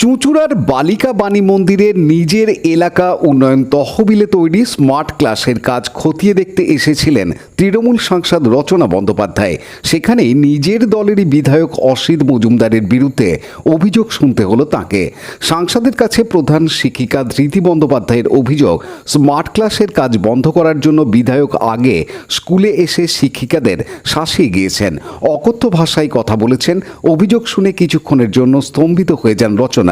চুঁচুড়ার বালিকা বাণী মন্দিরের নিজের এলাকা উন্নয়ন তহবিলে তৈরি স্মার্ট ক্লাসের কাজ খতিয়ে দেখতে এসেছিলেন তৃণমূল সাংসদ রচনা বন্দ্যোপাধ্যায়। সেখানেই নিজের দলেরই বিধায়ক অসিত মজুমদারের বিরুদ্ধে অভিযোগ শুনতে হলো তাঁকে। সাংসদের কাছে প্রধান শিক্ষিকা ধৃতি বন্দ্যোপাধ্যায়ের অভিযোগ, স্মার্ট ক্লাসের কাজ বন্ধ করার জন্য বিধায়ক আগে স্কুলে এসে শিক্ষিকাদের শাসিয়ে গিয়েছেন, অকথ্য ভাষায় কথা বলেছেন। অভিযোগ শুনে কিছুক্ষণের জন্য স্তম্ভিত হয়ে যান রচনা।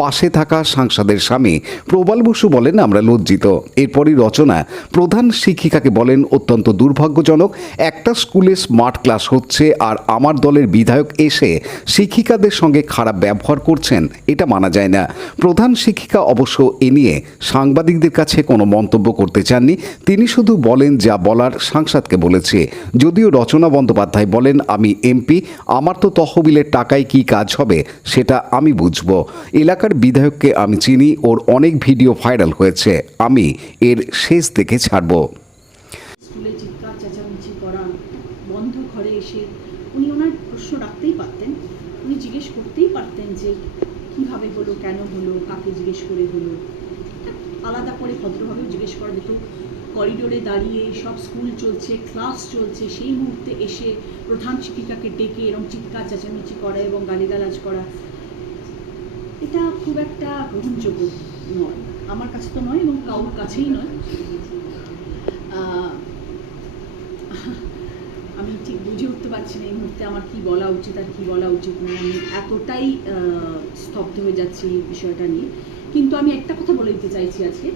পাশে থাকা সাংসদের স্বামী প্রবাল বসু বলেন, আমরা লজ্জিত। এরপরই রচনা প্রধান শিক্ষিকাকে বলেন, অত্যন্ত দুর্ভাগ্যজনক, একটা স্কুলে স্মার্ট ক্লাস হচ্ছে আর আমার দলের বিধায়ক এসে শিক্ষিকাদের সঙ্গে খারাপ ব্যবহার করছেন, এটা মানা যায় না। প্রধান শিক্ষিকা অবশ্য এ নিয়ে সাংবাদিকদের কাছে কোনো মন্তব্য করতে চাননি। তিনি শুধু বলেন যা বলার সাংসদকে বলেছে। যদিও রচনা বন্দ্যোপাধ্যায় বলেন, আমি এমপি, আমার তো তহবিলের টাকায় কি কাজ হবে সেটা আমি বুঝবো। এলাকার বিধায়ককে আমি চিনি, ওর অনেক ভিডিও ভাইরাল হয়েছে, আমি এর শেষ দেখে ছাড়বো। স্কুলে চিৎকার চেঁচামেচি করা বন্ধ, ঘরে এসে উনি ওনার প্রশ্ন রাখতেই পারতেন, উনি জিজ্ঞেস করতেই পারতেন যে কিভাবে হলো, কেন হলো, কাকে জিজ্ঞেস করে হলো, আলাদা করে ভদ্রভাবেও জিজ্ঞেস করা যেত। করিডোরে দাঁড়িয়ে সব স্কুল চলছে, ক্লাস চলছে, সেই মুহূর্তে এসে প্রধান শিক্ষিকাকে ডেকে এরকম চিৎকার চেঁচামেচি করা এবং গালিগালাজ করা, এটা খুব একটা গ্রহণযোগ্য নয়, আমার কাছে তো নয় এবং কারোর কাছেই নয়। আমি ঠিক বুঝে উঠতে পারছি না এই মুহূর্তে আমার কি বলা উচিত আর কি বলা উচিত নয়। আমি এতটাই স্তব্ধ হয়ে যাচ্ছি এই বিষয়টা নিয়ে। কিন্তু আমি একটা কথা বলে দিতে চাইছি আজকে,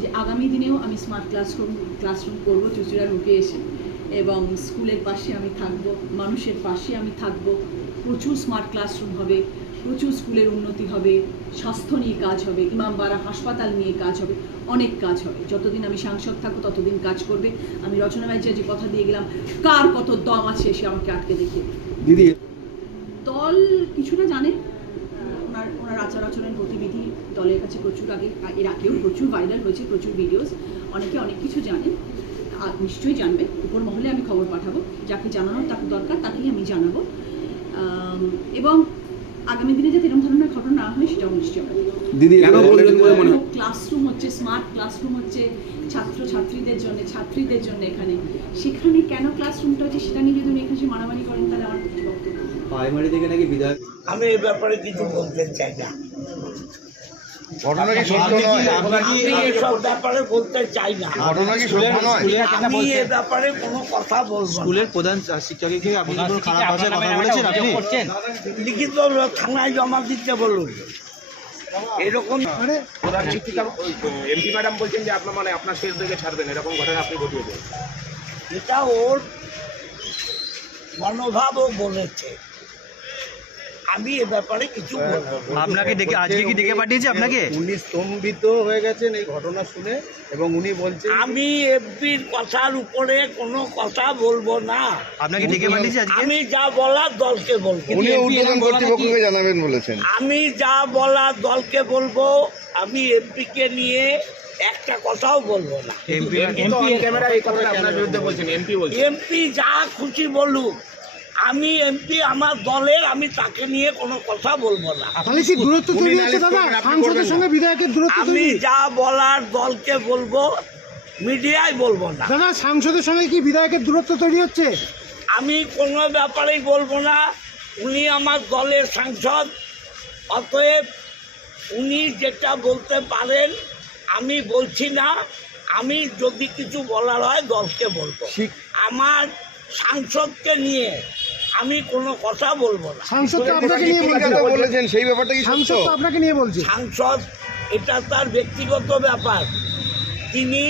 যে আগামী দিনেও আমি স্মার্ট ক্লাসরুম করবো চুঁচুড়ার বুকে এসে, এবং স্কুলের পাশে আমি থাকবো, মানুষের পাশে আমি থাকবো। প্রচুর স্মার্ট ক্লাসরুম হবে, প্রচুর স্কুলের উন্নতি হবে, স্বাস্থ্য নিয়ে কাজ হবে, ইমামবাড়া হাসপাতাল নিয়ে কাজ হবে, অনেক কাজ হবে। যতদিন আমি সাংসদ থাকবো ততদিন কাজ করবে। আমি রচনা ব্যানার্জি যে কথা দিয়ে গেলাম, কার কত দম আছে সে আমাকে আটকে দেখিয়ে দিদি, দল কিছুটা জানে, ওনার আচার আচরণ গতিবিধি দলের কাছে প্রচুর এর আগেও প্রচুর ভাইরাল হয়েছে, প্রচুর ভিডিওস, অনেকে অনেক কিছু জানেন, নিশ্চয়ই জানবে। উপর মহলে আমি খবর পাঠাবো, যাকে জানানোর তাকে দরকার তাকেই আমি জানাবো, এবং আগামী দিনে যাতে এরকম ধরনের ঘটনা না হয় সেটাও নিশ্চয়। দিদি, ক্লাসরুম হচ্ছে, স্মার্ট ক্লাসরুম হচ্ছে ছাত্রীদের জন্য এখানে, সেখানে কেন ক্লাসরুমটা হচ্ছে সেটা নিয়ে যদি উনি এখানে মারামারি করেন তাহলে আমার কিছু বক্তব্য। প্রাইমারি থেকে নাকি বিধায়ক, আমি এই ব্যাপারে কিছু বলতে চাই না। ঘটনা কি সত্য নয়? আমি এসব ব্যাপারে বলতে চাই না। ঘটনা কি সত্য নয়? আমি এ ব্যাপারে কোনো কথা বলবো না। স্কুলের প্রধান শিক্ষককে আপনি কোনো খারাপ ভাষায় কথা বলেছেন আপনি? লিখিত থানায় জমা দিতে বলুন। এরকম প্রধান শিক্ষিকা এমপি ম্যাডাম বলছেন যে আপনার আপনার শেষ দিকে ছাড়বেন, এরকম ঘটনা আপনি ঘটিয়েছেন। এটা ওর মনোভাবও বলেছে, আমি এ ব্যাপারে কিছু বলবো না। আপনাকে ডেকে আজকে কি ডেকে পাঠিয়েছে আপনাকে? উনি স্তম্ভিত হয়ে গেছেন এই ঘটনা শুনে এবং উনি বলছেন আমি এমপির কথার উপরে কোনো কথা বলবো না। আপনাকে ডেকে পাঠিয়েছে আজকে? আমি যা বলার দলকে বলবো। উনি ঊর্ধ্বতন কর্তৃপক্ষকে জানাবেন বলেছেন। আমি যা বলার দলকে বলবো, আমি এমপিকে নিয়ে একটা কথাও বলবো না। এমপি যা খুশি বলুক, আমি এমপি আমার দলের, আমি তাকে নিয়ে কোনো কথা বলবো না। আমি যা বলার দলকে বলবো, মিডিয়ায় বলবো না। দাদা, সাংসদের সঙ্গে কি বিধায়কের দূরত্ব তৈরি হচ্ছে? আমি কোনো ব্যাপারেই বলবো না। উনি আমার দলের সাংসদ, অতএব উনি যেটা বলতে পারেন আমি বলছি না। আমি যদি কিছু বলার হয় দলকে বলবো, আমার সাংসদকে নিয়ে আমি কোনো কথা বলবো না। সাংসদ তো আপনাকে নিয়ে বলেছেন, সেই ব্যাপারটা কি সত্য? সাংসদ তো আপনাকে নিয়ে বলছে। সাংসদ এটা তার ব্যক্তিগত ব্যাপার, তিনি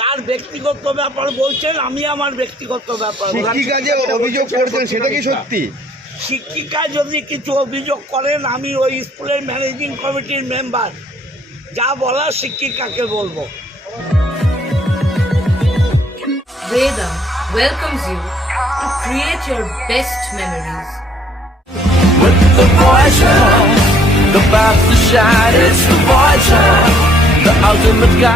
তার ব্যক্তিগত ব্যাপার বলছেন, আমি আমার ব্যক্তিগত ব্যাপার। শিক্ষিকা যে অভিযোগ করছেন সেটা কি সত্যি? শিক্ষিকা যদি কিছু অভিযোগ করেন, আমি ওই স্কুলের ম্যানেজিং কমিটির মেম্বার, যা বলার শিক্ষিকাকে বলবো। Veda welcomes you to create your best memories. With the Voyager, the path to shine, it's the Voyager, the ultimate guide.